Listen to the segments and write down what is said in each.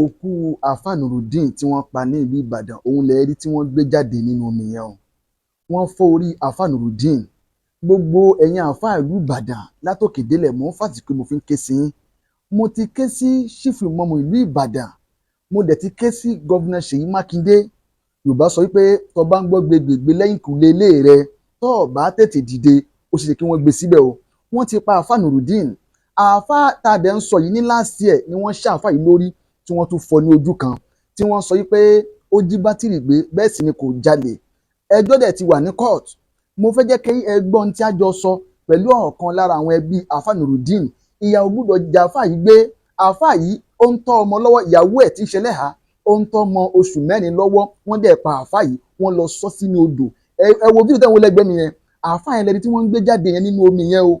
òkú àfáà Nurudeen tí wọ́n pa ní ìlú Ìbàdàn òun lẹ́ẹ̀rí tí wọ́n gbé jáde nínú omi yẹn o. Wọ́n fọ́ orí àfáà Nurudeen. Gbogbo ẹ̀yin àfáà ìlú Ìbàdàn látòkè délẹ̀ mọ́ fásitì mo fi ń ké sí yín. Mo ti ké sí ṣífù ìmọ̀mù ìlú Ìbàdàn. Mo dẹ̀ ti ké sí gọ́vùnà Ṣèyí Mákindé. Yorùbá sọ wípé tó bá ń gbọ́ gbègbè lẹ́yìn kùlé ilé rẹ tó bá tètè dìde ó ṣe kí wọ́n gbé síbẹ̀ o. Wọ́n ti pa àfáà Nurudeen. Àfáà tá a dẹ̀ ń sọ yìí ní last year ni wọ́n ṣá àfáà yìí lórí tí wọ́n tún fọ́ ní ojú kan tí wọ́n sọ wípé ó jí bátìrì gbé bẹ́ẹ̀ sì ni kò jalè. Ẹjọ́ dẹ̀ ti wà ní court. Mo fẹ́ jẹ́ kí ẹgbọ́n tí a jọ sọ pẹ̀lú ọ̀kan lára àwọn ẹbí àfáà Nurudeen. Ìyàwó gbọ́dọ̀ jà àfáà yìí gbé. Àfáà yìí ó ń tọ́ ọmọ lọ́wọ́, ìyàwó ẹ̀ tí ń ṣẹlẹ̀ ha ó ń tọ́ ọmọ oṣù 4 lọ́wọ́. Wọ́n dẹ̀ pa àfáà yìí wọ́n lọ sọ sínú odò. Ẹ wo fídíò tẹ́wọ́n lẹ́gbẹ̀ẹ́ mi yẹn. Àfáà yẹn lẹ́ni tí wọ́n ń gbé jáde yẹn nínú omi yẹn o.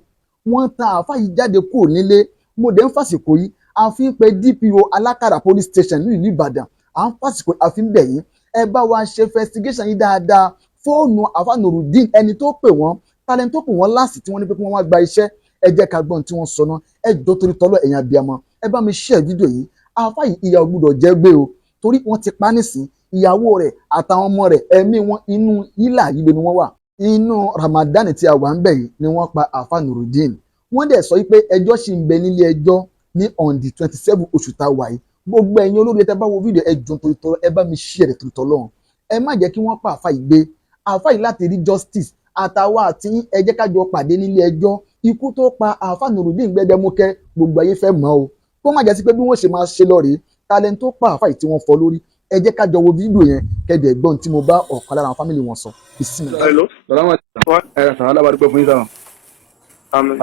Wọ́n ta àfáà yìí jáde kúrò nílé. Mo dẹ̀ ń fàsìkò yìí a fi ń pe DPO Alákàrà police station ní ìlú Ìbàdàn. À ń fàsìkò a fi ń bẹ̀ yín. Ẹ bá wa ṣe investigation yìí dáadáa. Fóònù àfáà Nurudeen ẹni tó pè wọ́n talent tó pè wọ́n láàsì tí wọ́n ní pé wọ́n wá gba iṣẹ́. Ẹ jẹ́ ká gbọ́n tí wọ́n sọ náà. Ẹ jọ torí tọ́lọ́ ẹ̀yin abiyamọ. Ẹ bá mi share fídíò yìí. Àfáà yìí ìyà ò gbọdọ̀ jẹ gbé o. Torí wọ́n ti pa nísìn. Ìyàwó rẹ̀ àtàwọn ọmọ rẹ̀ ẹ̀mí wọn inú ìlà yìí ni wọ́n wà. Inú Ramadan tí a wà ń bẹ̀ yìí ni wọ́n pa àfáà Nurudeen. Wọ́n dẹ̀ sọ pé ẹjọ́ ṣì ń bẹ nílé ẹjọ́ ní on the 27 oṣù tá a wà yìí. Gbogbo ẹ̀yin olórí ẹ bá wo fídíò ẹ jọ torí tọ́lọ́ ẹ bá mi share torí tọ́lọ́. Ẹ má jẹ́ kí wọ́n pa àfáà yìí gbé. Àfáà yìí láti rí justice àtàwọn àti ẹ jẹ́ ká jọ pàdé nílé ẹjọ́. Ikú tó pa àfáà Nurudeen Gbẹdẹmukẹ gbogbo ayé fẹ́ mọ̀ o. Kó má jẹ́ sí pé bí wọ́n ṣe máa ṣe lọ rèé talent tó pa àfáà yìí tí wọ́n fọ́ lórí. Ẹ jẹ́ ká jọ wo fídíò yẹn kẹ́dẹ̀ gbọ́n tí mo bá ọ̀kan lára àwọn fámìlì wọn sọ. Hello. Sàlámà dúpẹ́ fún yín sáà.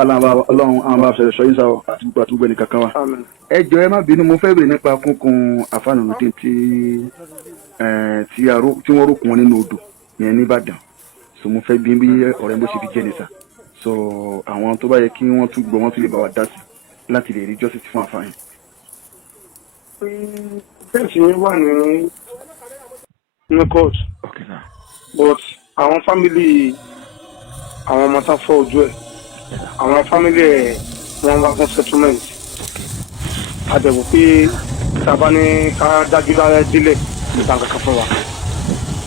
Ọlọ́run àwọn bá ṣẹlẹ̀ sọ yín sáà àti gbogbo àtúgbẹ́ ní kankan wa. Ẹ jọ̀ọ́ ẹ má bínú mo fẹ́ bèrè nípa kúnkún àfáà Nurudeen tí wọ́n rókun wọn nínú odò yẹn ní Ìbàdàn. So mo fẹ́ bí ọ̀rẹ́ bó ṣe fi jẹ́ ní sà. So àwọn tó bá yẹ kí wọ́n tún gbọ́ wọ́n tún lè bá wa dá sí láti lè rí justice fún àfáà yẹn. Fẹ́ǹsì yẹn wà ní court. But àwọn fámìlì àwọn ọmọ tá fọ́ ojú ẹ̀ àwọn fámìlì ẹ̀ wọ́n wá fún settlement. Àdẹ̀wò pé tàbá ní ká dájú lára délẹ̀ nígbà kankan fún wa.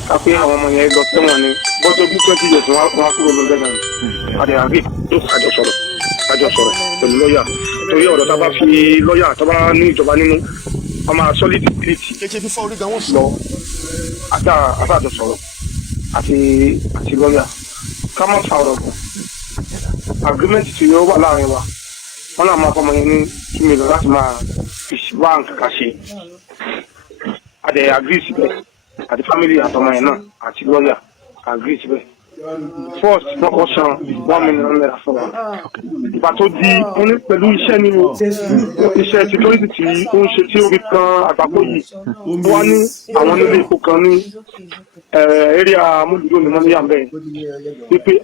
Ká pé àwọn ọmọ yẹn lọ sẹ́wọ̀n ni bọ́jọ́ bí 20 years wọ́n kúrò lọ lẹ́nu. Àdẹ̀wò àjọ sọ̀rọ̀ pẹ̀lú lọ́ọ̀yà. Torí ọ̀rọ̀ tá a bá fi lọ́ọ̀yà tó bá ní ìjọba nínú wọ́n máa solidity lọ àtàjọ sọ̀rọ̀ àti lọ́ọ̀yà ká má fa ọ̀rọ̀ bọ̀ agreement tí yóò wà láàrin wa wọ́n náà máa fọmọ yẹn ní 2 million láti máa fi wá nǹkan ká ṣe àdẹ̀ agree síbẹ̀ àti family àtọmọ yẹn náà àti lọ́ọ̀yà agree síbẹ̀ first wọ́n kọ́ san 1 million naira fún wa ìgbà tó di wọ́n ní pẹ̀lú iṣẹ́ ní iṣẹ́ security tí ó ń ṣe tí ó fi kan àgbákò yìí wọ́n ní àwọn nílé epo kan ní area amúlùdó ní mọ́níyà bẹ́ẹ̀ wípé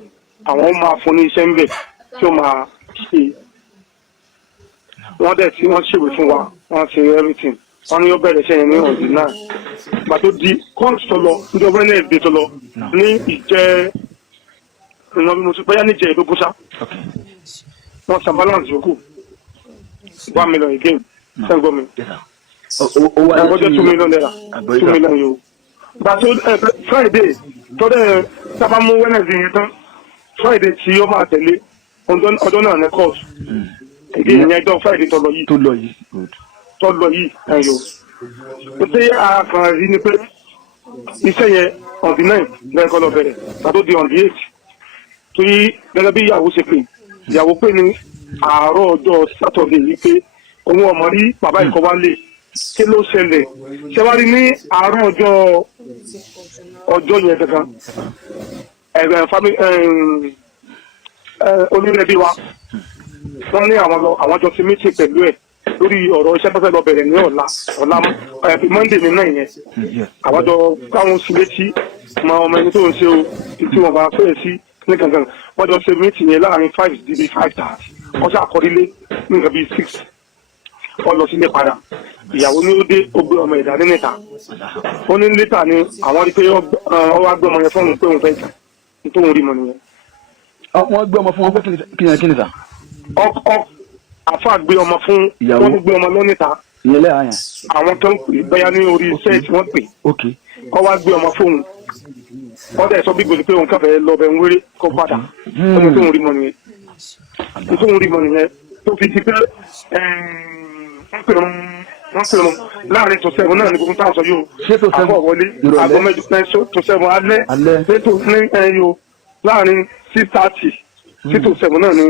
àwọn máa fún ní iṣẹ́ ń bẹ̀ tí ó máa ṣe wọ́n dẹ̀ tí wọ́n ṣèwé fún wa wọ́n ṣe everything wọ́n ní ó bẹ̀rẹ̀ iṣẹ́ yẹn ní ọ̀dún náà ìgbà tó di court tó lọ ní ọgbẹ́ náà èdè tó lọ ní ìjẹ́ ìrìnà bí mo ti pẹ́yà níjẹ́ ìdógún sá wọ́n san balance yòókù 1 million again sẹ́ńgọ́ mi ọjọ́ 2 million naira 2 million yòó gbà tó Friday tó dẹ̀ sábà mú Wednesday yẹn tán Friday tí ó máa tẹ̀lé ọjọ́ náà ní court èdè ìyẹn ẹjọ́ Friday tó lọ yìí ẹ̀yọ́ ó tẹ́ àkàn rí ni pé iṣẹ́ yẹn on the 9 lẹ́ẹ̀kọ́ lọ bẹ̀rẹ̀ tàbí di on the 8 torí gẹ́gẹ́ bí ìyàwó ṣe pé ìyàwó pé ní àárọ̀ ọjọ́ Saturday yìí pé òun ọmọ rí bàbá ìkọ́ wá lè kí ló ṣẹlẹ̀ ṣe wá rí ní àárọ̀ ọjọ́ yẹn gangan olùrẹ́bí wa wọ́n ní àwọn jọ ti mítì pẹ̀lú ẹ̀ lórí ọ̀rọ̀ iṣẹ́ tó fẹ́ lọ bẹ̀rẹ̀ ní ọ̀la Monday ní náà yẹn àwọn jọ káwọn sí létí ọmọ ẹni tó ń ṣe o tí wọ́n bá fẹ́ sí ní gangan wọ́n jọ ṣe mítì yẹn láàrin 5 db 5:30 wọ́n ṣe àkọ́dílé ní nǹkan bíi 6 wọ́n lọ sílé padà ìyàwó ní ó dé ó gbé ọmọ ìdá ní níta ó ní létà ni àwọn rí pé ó wá gbé ọmọ yẹn fọ́ọ̀mù pé òun fẹ́ ìtàn nítorí òun rí mọ nìyẹn. wọ́n gbé ọmọ fún wọn pé kí ni sà. àfa gbé ọmọ fún wọn gbé ọmọ lọ́nìta ìyẹn lẹ́yà yẹn. àwọn tó ń pè bóyá ní orí iṣẹ́ tí wọ́n pè ok kọ́ wá gbé ọmọ fóun wọ́n dẹ̀ sọ bí gbòdì pé òun kàfẹ́ lọ́bẹ̀ ń wéré kó padà ọmọ tóun rí mọ nìyẹn tóun rí mọ nìyẹn tó fi di pé wọ́n pè wọn láàrin tó sẹ́wọ̀n náà ní gbogbo táwọn sọ yóò àbọ̀ wọlé àgọ́ mẹ́jọ pẹ́ńsó tó sẹ́wọ̀n alẹ́ tó ní ẹyọ láàrin 6:30 sí tó sẹ́wọ̀n náà ni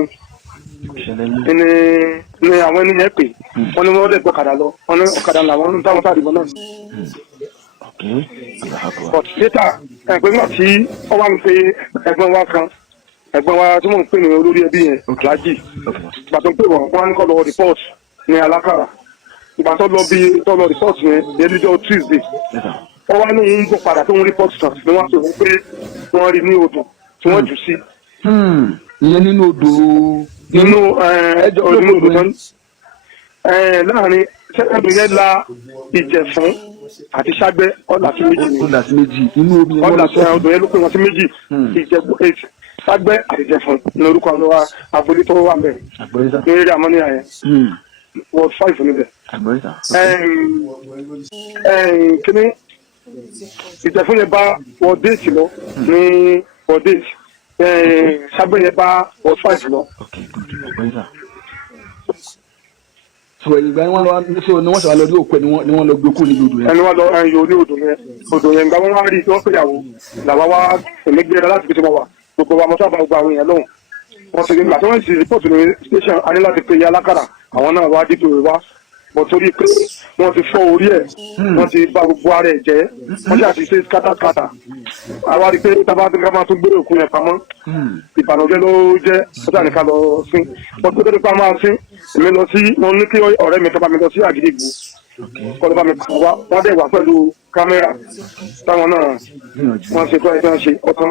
àwọn ènìyàn pè wọ́n ní wọ́n dẹ̀ gbọ́kadà lọ wọ́n ní ọ̀kadà làwọn ń táwọn sáà dìbọn náà. but later ẹgbẹ́ náà tí wọ́n wá ń pe ẹgbẹ́ wa tí mò ń pè ní olórí ẹbí yẹn Alhaji ìgbà tó ń pè wọ́n wọ́n á ní kọ́ lọ report ní Alákàrà ìgbà tó lọ report yẹn lẹ́lẹ́jọ́ Tuesday wọ́n wá ní òun gbọ́ padà tó ń report tán ni wọ́n pè wọ́n pé wọ́n rí ní odò tí wọ́n jù sí. ìyẹn nínú odò odò tán láàrin sẹ́kọ̀dù yẹn la Ìjẹ̀fún àti Ṣàgbẹ́ ọ̀là sí méjì inú omi yẹn ọ̀là sí odò yẹn ló pè wọ́n sí méjì Ṣàgbẹ́ àti Ìjẹ̀fún ní orúkọ àwọn agbolé tó wà mẹ́ ní eré amọ́níyà yẹn wọ́n 5 níbẹ̀. kíní Ìjẹ̀fún yẹn bá wọ́n déètì lọ ní wọ́n déètì Ṣàgbẹ́ yẹn bá wọ́n 5 lọ. so ìgbà yẹn wọ́n ṣe wá lọ rí òkú ẹ̀ ni wọ́n lọ gbé kú níbi odò yẹn. ẹni wọ́n lọ ẹyọ ní odò yẹn gba wọ́n wá rí tí wọ́n pèyàwó làwa wá ẹ̀mẹ́gbẹ́ra láti fi ṣe wà gbogbo wa mọ́tò àbáwọ̀ àwọn èèyàn lọ́hùn wọ́n ti rí nígbà tí wọ́n ti rìpọ́ọ̀tù ní station a ní láti pe ya Alákàrà àwọn náà wá dídò rẹ̀ wá bọ̀ torí pé wọ́n ti fọ́ orí ẹ̀ wọ́n ti bà gbogbo ara ẹ̀ jẹ́ wọ́n ṣe àti ṣe kátàkátà àwa rí i pé tábà tó ká máa tún gbé òkú yẹn pamọ́ ìbànújẹ́ ló jẹ́ ọjà nìkan lọ sí wọ́n tó tẹ́lẹ̀ pa máa sí èmi lọ sí mo ní kí ọ̀rẹ́ mi tọ́ba mi lọ sí Àgídìgbò kọ́lé bá mi kàn wá wọ́n dẹ̀ wá pẹ̀lú kámẹ́rà táwọn náà wọ́n ṣe tó ẹ̀ tó ń ṣe ọ̀tán.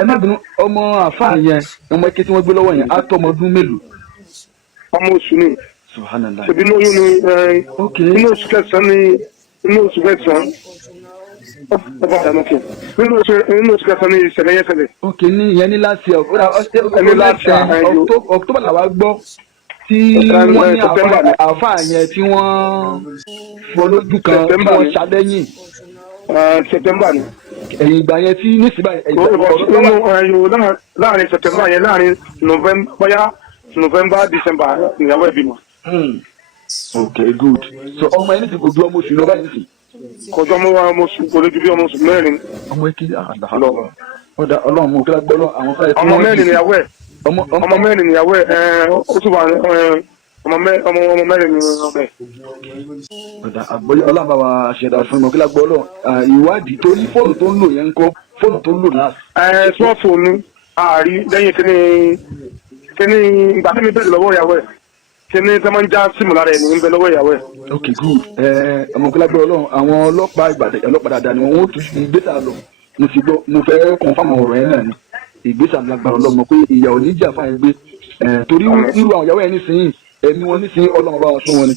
ẹ má bínú ọmọ àfáà yẹn ọmọ ike tí wọ́n gbé lọ́wọ́ yẹn á tó ọmọ ọdún mélòó. ọmọ oṣù ni subhanallah. ṣèbí lóyún ni inú oṣù kẹsàn-án ọba àdánùkì nínú oṣù kẹsàn-án ní ìṣẹ̀lẹ̀ yẹn ṣẹlẹ̀. ok ní ìyẹn ní láti October làwa gbọ́ tí wọ́n ní àfáà yẹn tí wọ́n fọlójú kan tí wọ́n ṣàlẹ́yìn. September ni. ẹ̀yìn ìgbà yẹn tí ní síbà láàrin September yẹn láàrin November December ìyàwó ẹbí mọ. ok good so ọmọ yẹn ní ti kò ju ọmọ oṣù lọ báyìí sí. kọjọ ọmọ oṣù kò lè ju bí ọmọ oṣù mẹ́rin. ọmọ eke àdàlọ ọdà Ọlọ́run mo kíra gbọlọ àwọn fẹẹ. ọmọ mẹ́rin níyàwó ẹ ọmọ mẹ́rin níyàwó ẹ ó tún wà ọmọ mẹ́rin ní ọmọ ẹ. ọ̀dà àgbọ̀yé Ọlọ́run bá wa ṣẹ̀dá fún mi kíra gbọlọ ìwádìí tó ní fóònù tó ń lò yẹn ń kọ́ fóònù tó ń lò náà. smartphone àárí lẹ́yìn kíní ìgbà tí mi bẹ̀rẹ̀ lọ́wọ́ ìyàwó ẹ̀ kíní tí wọ́n ń já símù lára ẹ̀ ní ń bẹ lọ́wọ́ ìyàwó ẹ̀. ok good ọmọkùnrin Ọlọ́run àwọn ọlọ́pàá ọlọ́pàá dáadáa ni wọ́n ó tún ìgbésà lọ mo ti gbọ́ mo fẹ́ confirm ọ̀rọ̀ yẹn náà ni ìgbésà lágbára Ọlọ́run pé ìyà ò ní jà fáwọn ẹgbẹ́ torí irú àwọn ìyàwó ẹ̀ nísìnyí ẹ̀mí wọn nísìnyí Ọlọ́run bá wọn sún wọn ni.